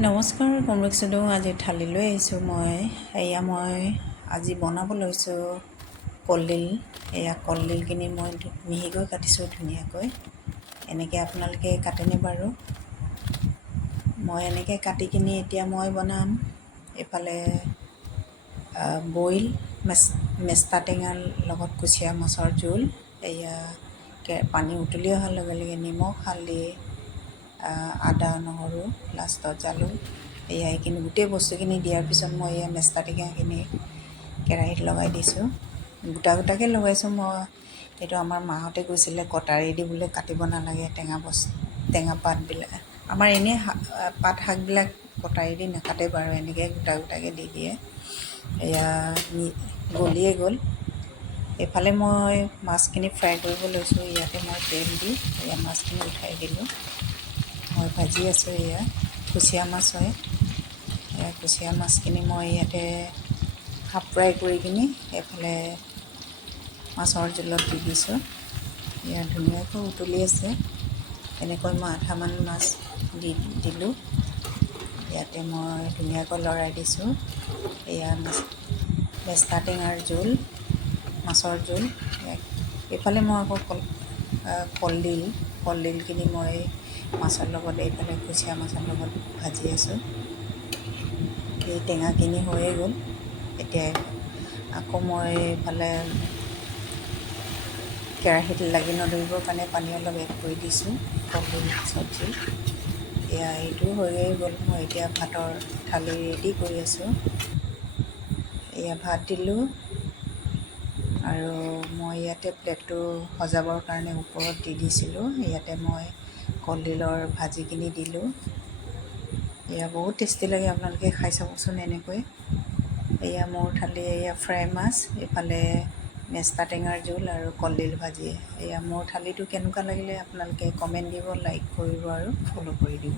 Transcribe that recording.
নমস্কাৰ, কমৰক চুদৌ আজি থালি লৈ আহিছোঁ মই আজি বনাব লৈছোঁ কলডিল। কলডিলখিনি মই মিহিকৈ কাটিছোঁ ধুনীয়াকৈ। এনেকৈ আপোনালোকে কাটেনে বাৰু? মই এনেকৈ কাটি কিনি এতিয়া মই বনাম এইফালে বইল মেষ্টা টেঙাৰ লগত কুচিয়া মাছৰ জোল। পানী উতলি অহাৰ লগে লগে নিমখ হালধি আদা নহৰু লাষ্টত জালুক এইখিনি গোটেই বস্তুখিনি দিয়াৰ পিছত মই মেষ্টা টেঙাখিনি কেৰাহীত লগাই দিছোঁ। গোটা গোটাকৈ লগাইছোঁ মই। এইটো আমাৰ মাহঁতে কৈছিলে কটাৰী বোলে কাটিব নালাগে টেঙা পাতবিলাক। আমাৰ এনেই পাত শাকবিলাক কটাৰী দি নাকাটে বাৰু, এনেকৈ গোটা গোটাকৈ দি দিয়ে। গলিয়ে গ'ল। এইফালে মই মাছখিনি ফ্ৰাই কৰিব লৈছোঁ। ইয়াতে মই তেল দি মাছখিনি উঠাই দিলোঁ। মই ভাজি আছোঁ। কুচিয়া মাছ হয়। কুচিয়া মাছখিনি মই ইয়াতে হাফ ফ্ৰাই কৰি কিনি এইফালে মাছৰ জোলত দি দিছোঁ। ধুনীয়াকৈ উতলি আছে। এনেকৈ মই আধামান মাছ দিলোঁ। ইয়াতে মই ধুনীয়াকৈ লৰাই দিছোঁ। মেষ্টা টেঙাৰ জোল, মাছৰ জোল। এইফালে মই আকৌ কলডিলখিনি মই মাছৰ লগত এইফালে কুচিয়া মাছৰ লগত ভাজি আছোঁ। এই টেঙাখিনি হৈয়ে গ'ল। এতিয়া আকৌ মই এইফালে কেৰাহীত লাগি নধৰিবৰ কাৰণে পানী অলপ এড কৰি দিছোঁ। কলডিল চব্জি এইটো হৈয়ে গ'ল। মই এতিয়া ভাতৰ থালি ৰেডি কৰি আছোঁ। ভাত দিলোঁ আৰু মই ইয়াতে প্লেটটো সজাবৰ কাৰণে ওপৰত দি দিছিলোঁ। ইয়াতে মই কলডিলৰ ভাজিখিনি দিলোঁ। বহুত টেষ্টি লাগে, আপোনালোকে খাই চাবচোন এনেকৈ। মোৰ থালি ফ্ৰাই মাছ, এইফালে মেষ্টা টেঙাৰ জোল আৰু কলডিল ভাজি। মোৰ থালিটো কেনেকুৱা লাগিলে আপোনালোকে কমেণ্ট দিব, লাইক কৰিব আৰু ফ'ল' কৰি দিব।